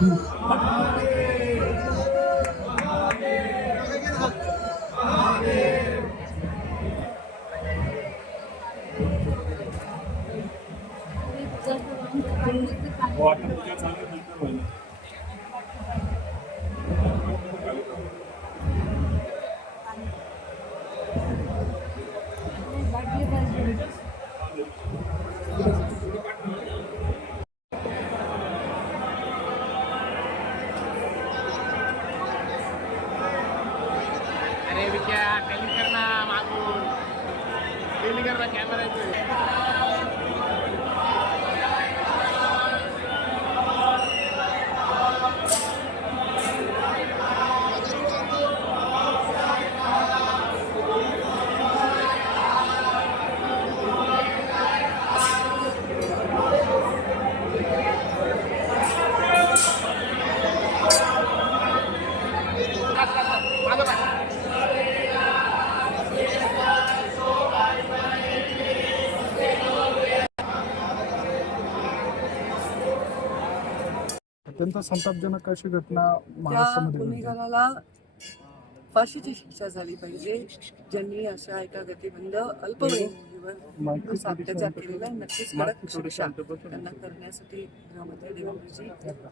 嗯。好 tele कर ना मागून. टेली कर ना कॅमेरा येतोय अत्यंत संतापजनक अशी घटना त्या महाराष्ट्रामध्ये घडली. गुन्हेगाराला फाशीची शिक्षा झाली पाहिजे ज्यांनी अशा एका गतिबंध अल्पवयीन मुलीवर असा अत्याचार केलेला आहे. नक्कीच कडक शिक्षा त्यांना करण्यासाठी गृहमंत्री देवेंद्रजी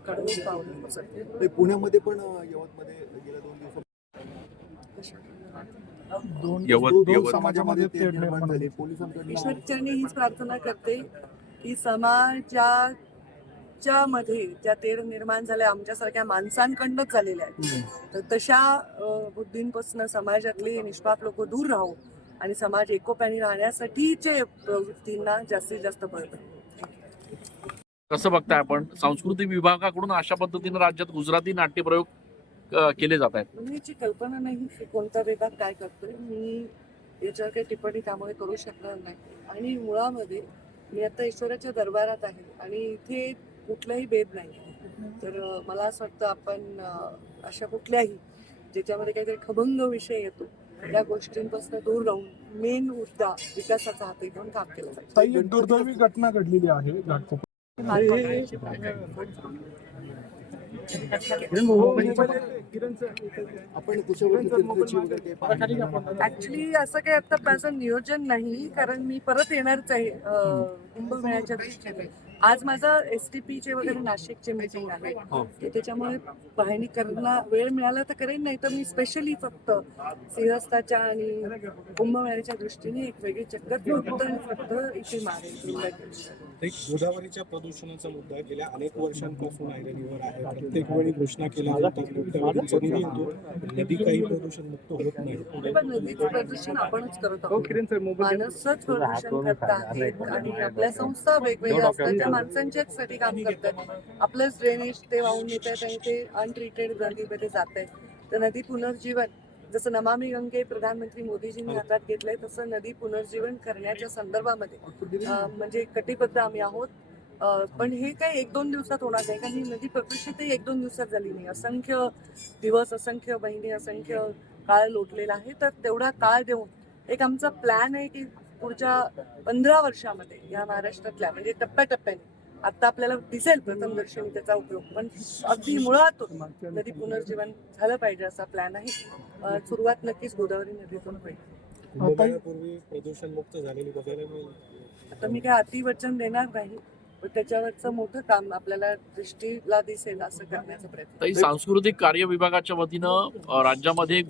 कडवून पावलं उचलतील. ते पुण्यामध्ये पण यवतमध्ये गेल्या दोन दिवसात दोन यवत- दोन यवत- समाजामध्ये ते तेढ निर्माण निर्माण झाली झाली पोलिसांकडनं ईश्वरचरणी हीच प्रार्थना करते की समाजाच्या मध्ये ज्या तेढ निर्माण झाल्या आमच्यासारख्या माणसांकडनंच झालेल्या आहेत. तर तशा बुद्धींपासून समाजातले निष्पाप लोक दूर राहू आणि समाज एकोप्याने राहण्यासाठीचे प्रवृत्तींना जास्तीत जास्त बळ. कसं बघताय आपण? सांस्कृतिक विभागाकडून अशा पद्धतीने राज्यात गुजराती नाट्यप्रयोग केले जात आहेत. मला याची कल्पना नाही की कोणता विभाग काय करतोय मी याच्यावर काही टिप्पणी त्यामुळे करू शकणार नाही. आणि मुळामध्ये मी आता ईश्वराच्या दरबारात आहे आणि इथे कुठलाही भेद नाही तर मला असं वाटतं आपण अशा कुठल्याही ज्याच्यामध्ये काहीतरी खभंग विषय येतो या गोष्टींपासून दूर राहून मेन मुद्दा विकासाचा हाती घेऊन काम केलं पाहिजे दुर्दैवी घटना घडलेली आहे. ऍक्च्युली असं काही आता माझं नियोजन नाही कारण मी परत येणारच आहे कुंभमेळ्याच्या दृष्टीने आज माझं एस टी पी चे वगैरे नाशिकचे मीटिंग आहे. की त्याच्यामुळे पाहणी करणार वेळ मिळाला तर करेन नाही तर मी स्पेशली फक्त सिंहस्थाच्या आणि कुंभमेळ्याच्या दृष्टीने एक वेगळी चक्कर फक्त इथे. एक गोदावरीच्या प्रदूषणाचा मुद्दा गेल्या अनेक वर्षांपासून आहे. प्रत्येक वेळी घोषणा केल्या जातात कोट्यावधींचा निधी येतो नदी काही प्रदूषण मुक्त होत नाही. पण नदीचं प्रदूषण आपणच करत आहोत. माणसच प्रदूषण करत आहेत आणि आपल्या संस्था वेगवेगळ्या असतात. माणसांच्याच साठी काम करतात. आपलंच ड्रेनेज ते वाहून येत आहेत आणि ते अनट्रीटेड नदीमध्ये जात आहे तर नदी पुनर्जीवन जसं नमामि गंगे प्रधानमंत्री मोदीजींनी हातात घेतलंय तसं नदी पुनर्जीवन करण्याच्या संदर्भामध्ये म्हणजे कटिबद्ध आम्ही आहोत. पण हे काय एक दोन दिवसात होणार नाही कारण ही नदी प्रदूषितही एक दोन दिवसात झाली नाही. असंख्य दिवस असंख्य महिने असंख्य काळ लोटलेला आहे तर तेवढा काळ देऊन एक आमचा प्लॅन आहे की पुढच्या पंधरा वर्षामध्ये या महाराष्ट्रातल्या म्हणजे टप्प्याटप्प्याने. आता आपल्याला दिसेल प्रथम दर्शनी त्याचा उपयोग पण अगदी मुळातून नदी पुनर्जीवन झालं पाहिजे असा प्लॅन आहे. सुरुवात नक्कीच गोदावरी नदीतून होईल. झालेली आता मी काय अतिवचन देणार नाही पण त्याच्यावरचं मोठं काम आपल्याला दृष्टीला दिसेल असं करण्याचा प्रयत्न. सांस्कृतिक कार्य विभागाच्या वतीनं राज्यामध्ये